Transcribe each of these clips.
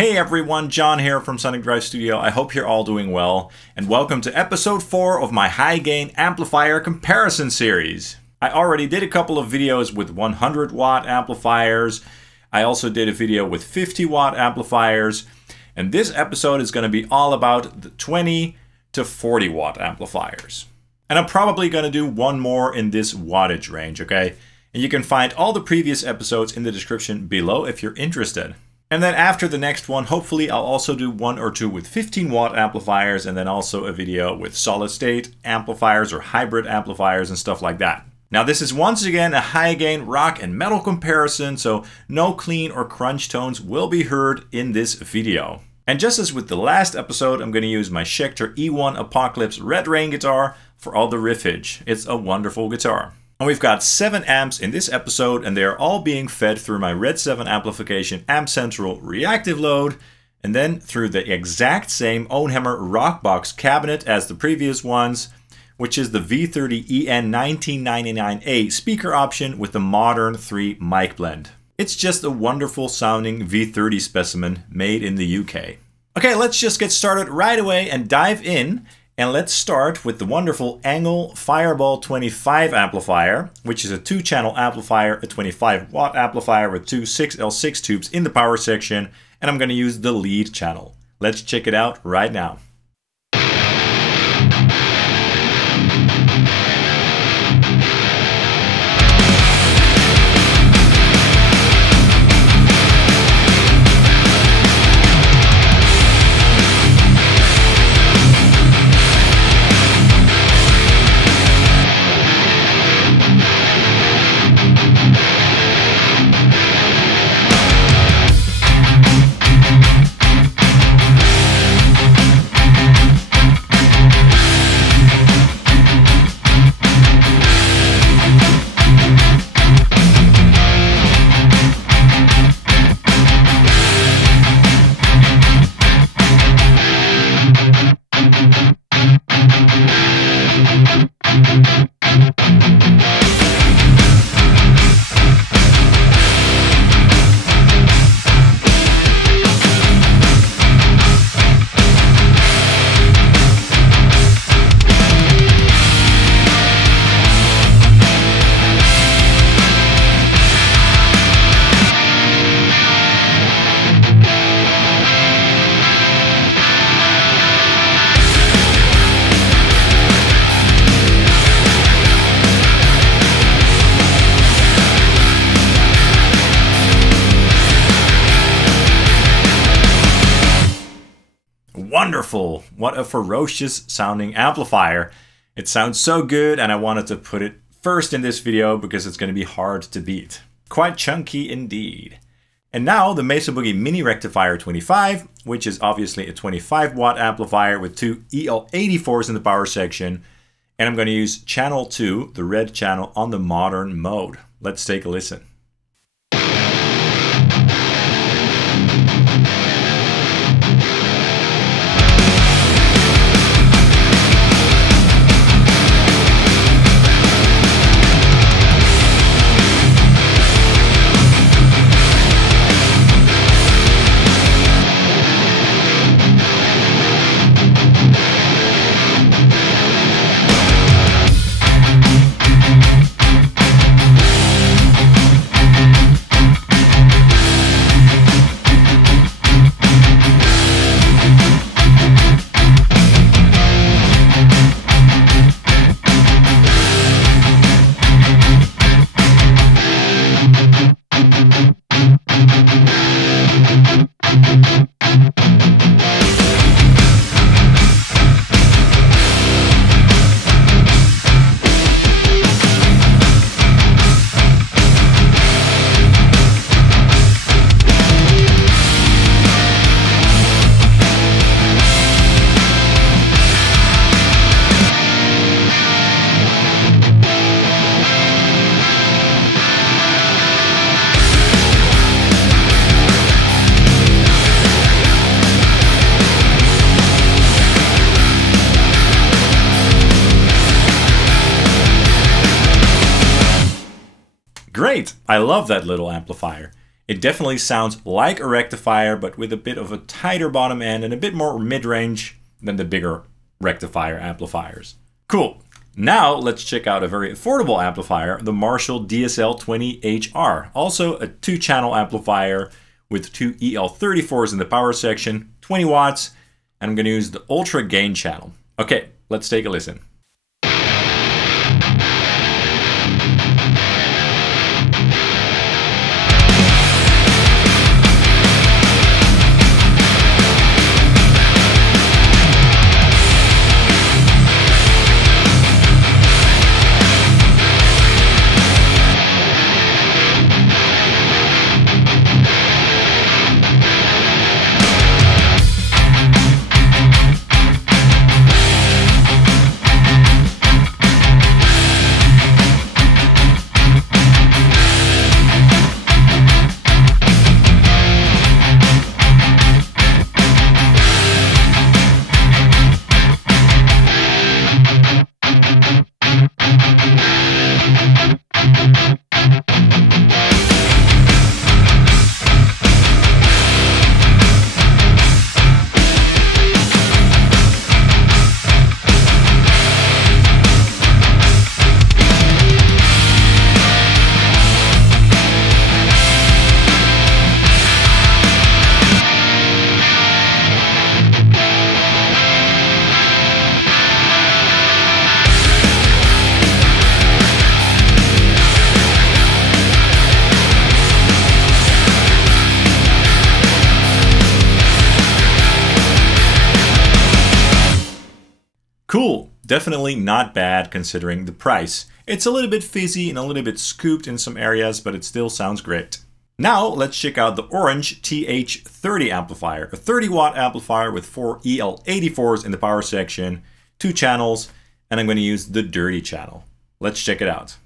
Hey everyone, John here from Sonic Drive Studio. I hope you're all doing well, and welcome to episode 4 of my high gain amplifier comparison series. I already did a couple of videos with 100 watt amplifiers. I also did a video with 50 watt amplifiers, and this episode is going to be all about the 20 to 40 watt amplifiers. And I'm probably going to do one more in this wattage range, okay? And you can find all the previous episodes in the description below if you're interested. And then after the next one, hopefully I'll also do one or two with 15 watt amplifiers, and then also a video with solid state amplifiers or hybrid amplifiers and stuff like that. Now this is once again a high gain rock and metal comparison, so no clean or crunch tones will be heard in this video. And just as with the last episode, I'm going to use my Schecter E1 Apocalypse Red Rain guitar for all the riffage. It's a wonderful guitar. And we've got 7 amps in this episode, and they're all being fed through my RedSeven Amplification Amp Central reactive load, and then through the exact same OwnHammer Rockbox cabinet as the previous ones, which is the V30 EN1999A speaker option with the modern 3 mic blend. It's just a wonderful sounding V30 specimen made in the UK. Okay, let's just get started right away and dive in. And let's start with the wonderful ENGL Fireball 25 amplifier, which is a 2-channel amplifier, a 25 watt amplifier with 2 6L6 tubes in the power section, and I'm going to use the lead channel. Let's check it out right now. Wonderful! What a ferocious sounding amplifier. It sounds so good, and I wanted to put it first in this video because it's going to be hard to beat. Quite chunky indeed. And now the Mesa Boogie Mini Rectifier 25, which is obviously a 25 watt amplifier with 2 EL84s in the power section. And I'm going to use channel 2, the red channel, on the modern mode. Let's take a listen. Great! I love that little amplifier. It definitely sounds like a rectifier, but with a bit of a tighter bottom end and a bit more mid-range than the bigger rectifier amplifiers. Cool. Now let's check out a very affordable amplifier, the Marshall DSL-20HR. Also a 2-channel amplifier with 2 EL34s in the power section, 20 watts, and I'm going to use the ultra gain channel. Okay, let's take a listen. Cool, definitely not bad considering the price. It's a little bit fizzy and a little bit scooped in some areas, but it still sounds great. Now let's check out the Orange TH30 amplifier, a 30-watt amplifier with 4 EL84s in the power section, 2 channels, and I'm going to use the dirty channel. Let's check it out.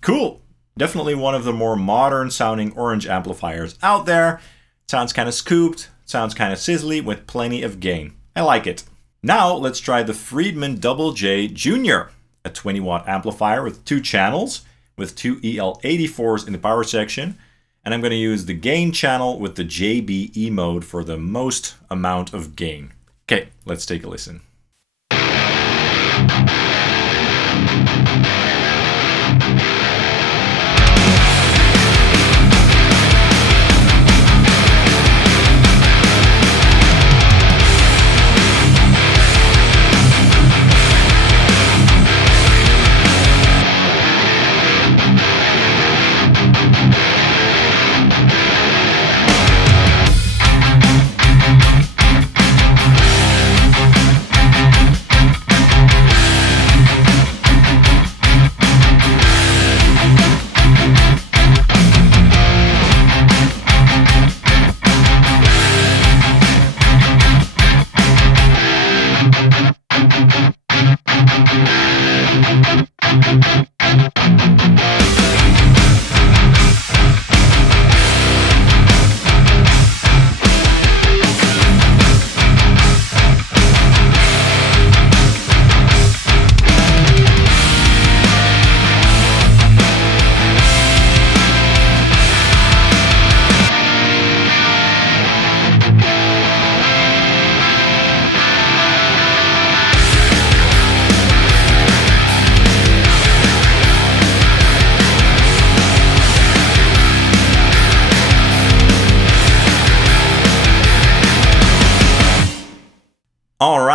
Cool. Definitely one of the more modern sounding orange amplifiers out there. Sounds kind of scooped, sounds kind of sizzly with plenty of gain. I like it. Now let's try the Friedman JJ JR, a 20-watt amplifier with 2 channels with 2 EL84s in the power section. And I'm going to use the gain channel with the JBE mode for the most amount of gain. Okay, let's take a listen.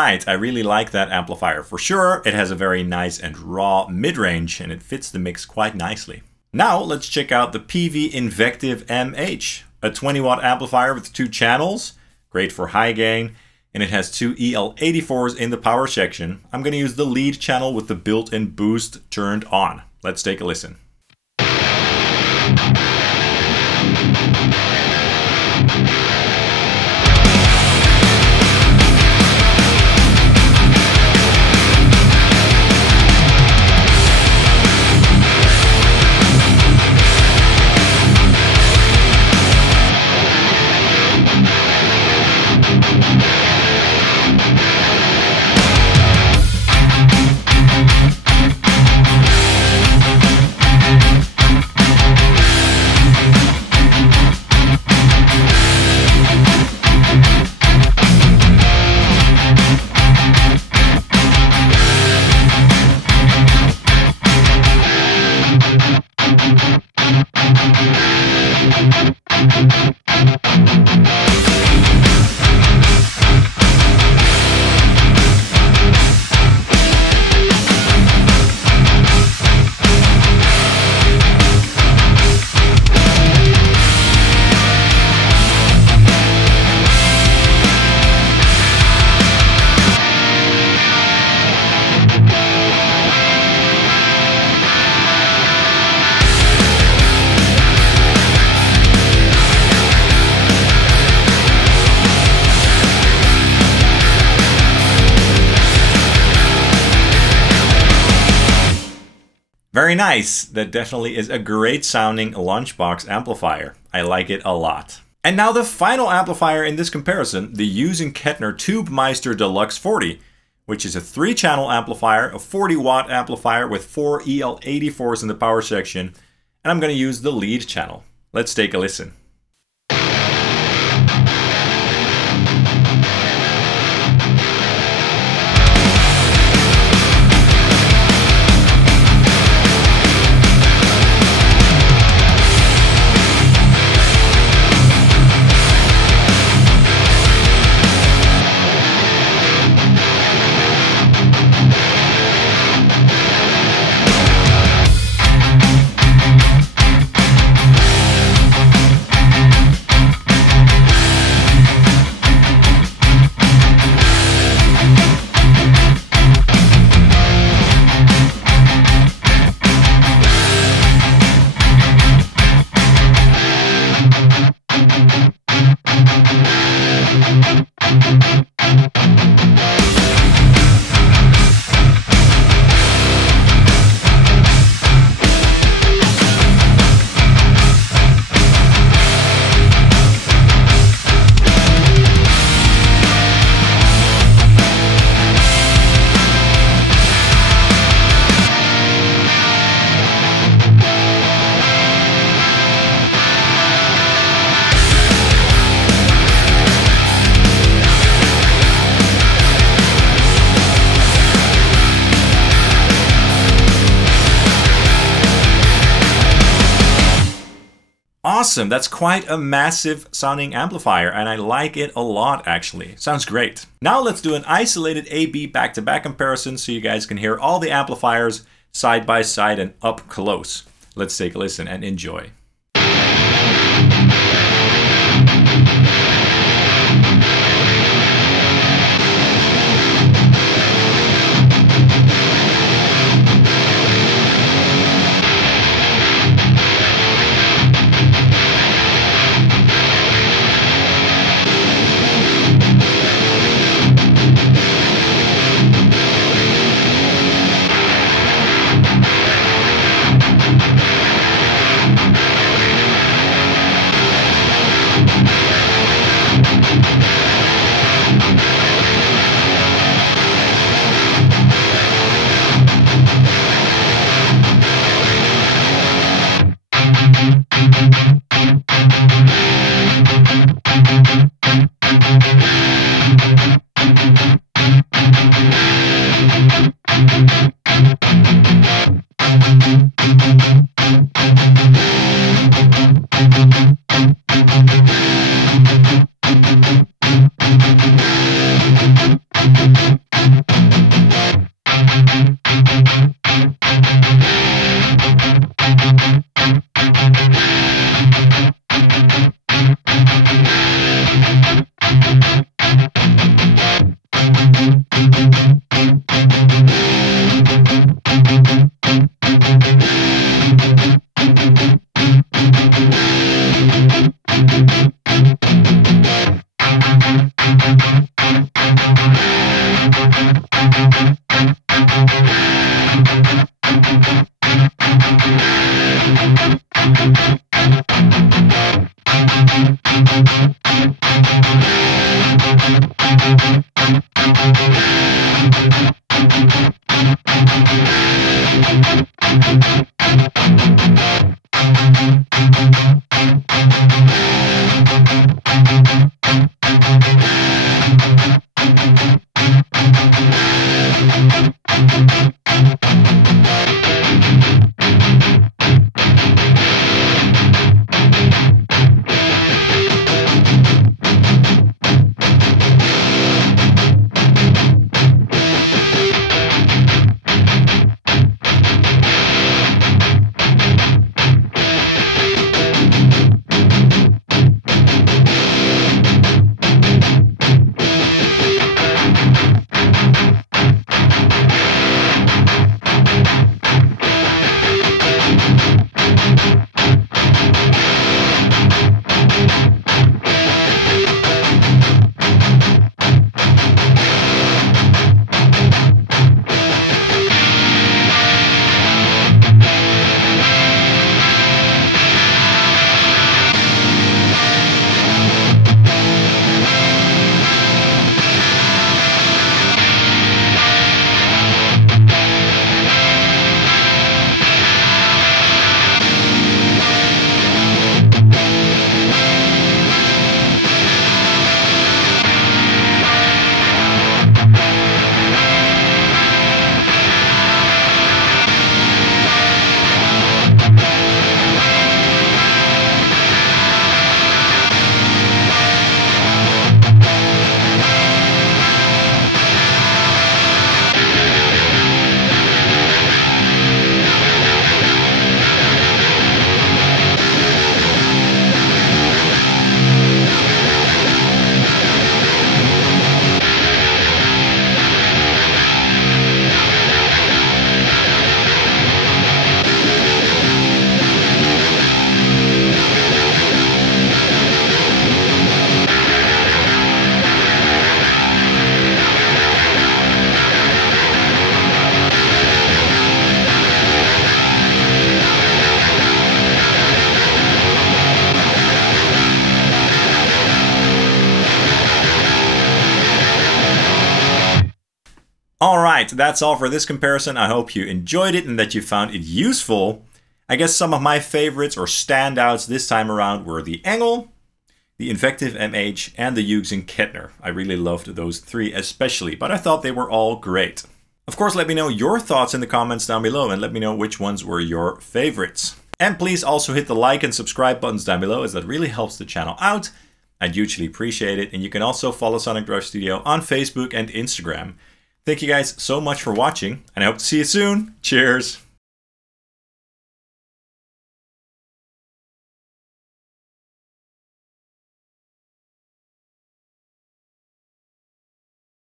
Alright, I really like that amplifier for sure. It has a very nice and raw mid-range and it fits the mix quite nicely. Now let's check out the Peavey Invective MH, a 20 watt amplifier with 2 channels, great for high gain, and it has 2 EL84s in the power section. I'm going to use the lead channel with the built-in boost turned on. Let's take a listen. Very nice. That definitely is a great sounding lunchbox amplifier. I like it a lot. And now the final amplifier in this comparison, the Hughes and Kettner Tubemeister Deluxe 40, which is a 3-channel amplifier, a 40 watt amplifier with 4 EL84s in the power section, and I'm going to use the lead channel. Let's take a listen. Awesome, that's quite a massive sounding amplifier and I like it a lot actually. Sounds great. Now let's do an isolated A-B back-to-back comparison so you guys can hear all the amplifiers side by side and up close. Let's take a listen and enjoy. Alright, that's all for this comparison. I hope you enjoyed it and that you found it useful. I guess some of my favorites or standouts this time around were the ENGL, the Invective MH, and the Hughes and Kettner. I really loved those three especially, but I thought they were all great. Of course, let me know your thoughts in the comments down below and let me know which ones were your favorites. And please also hit the like and subscribe buttons down below, as that really helps the channel out. I'd hugely appreciate it. And you can also follow Sonic Drive Studio on Facebook and Instagram. Thank you guys so much for watching, and I hope to see you soon. Cheers!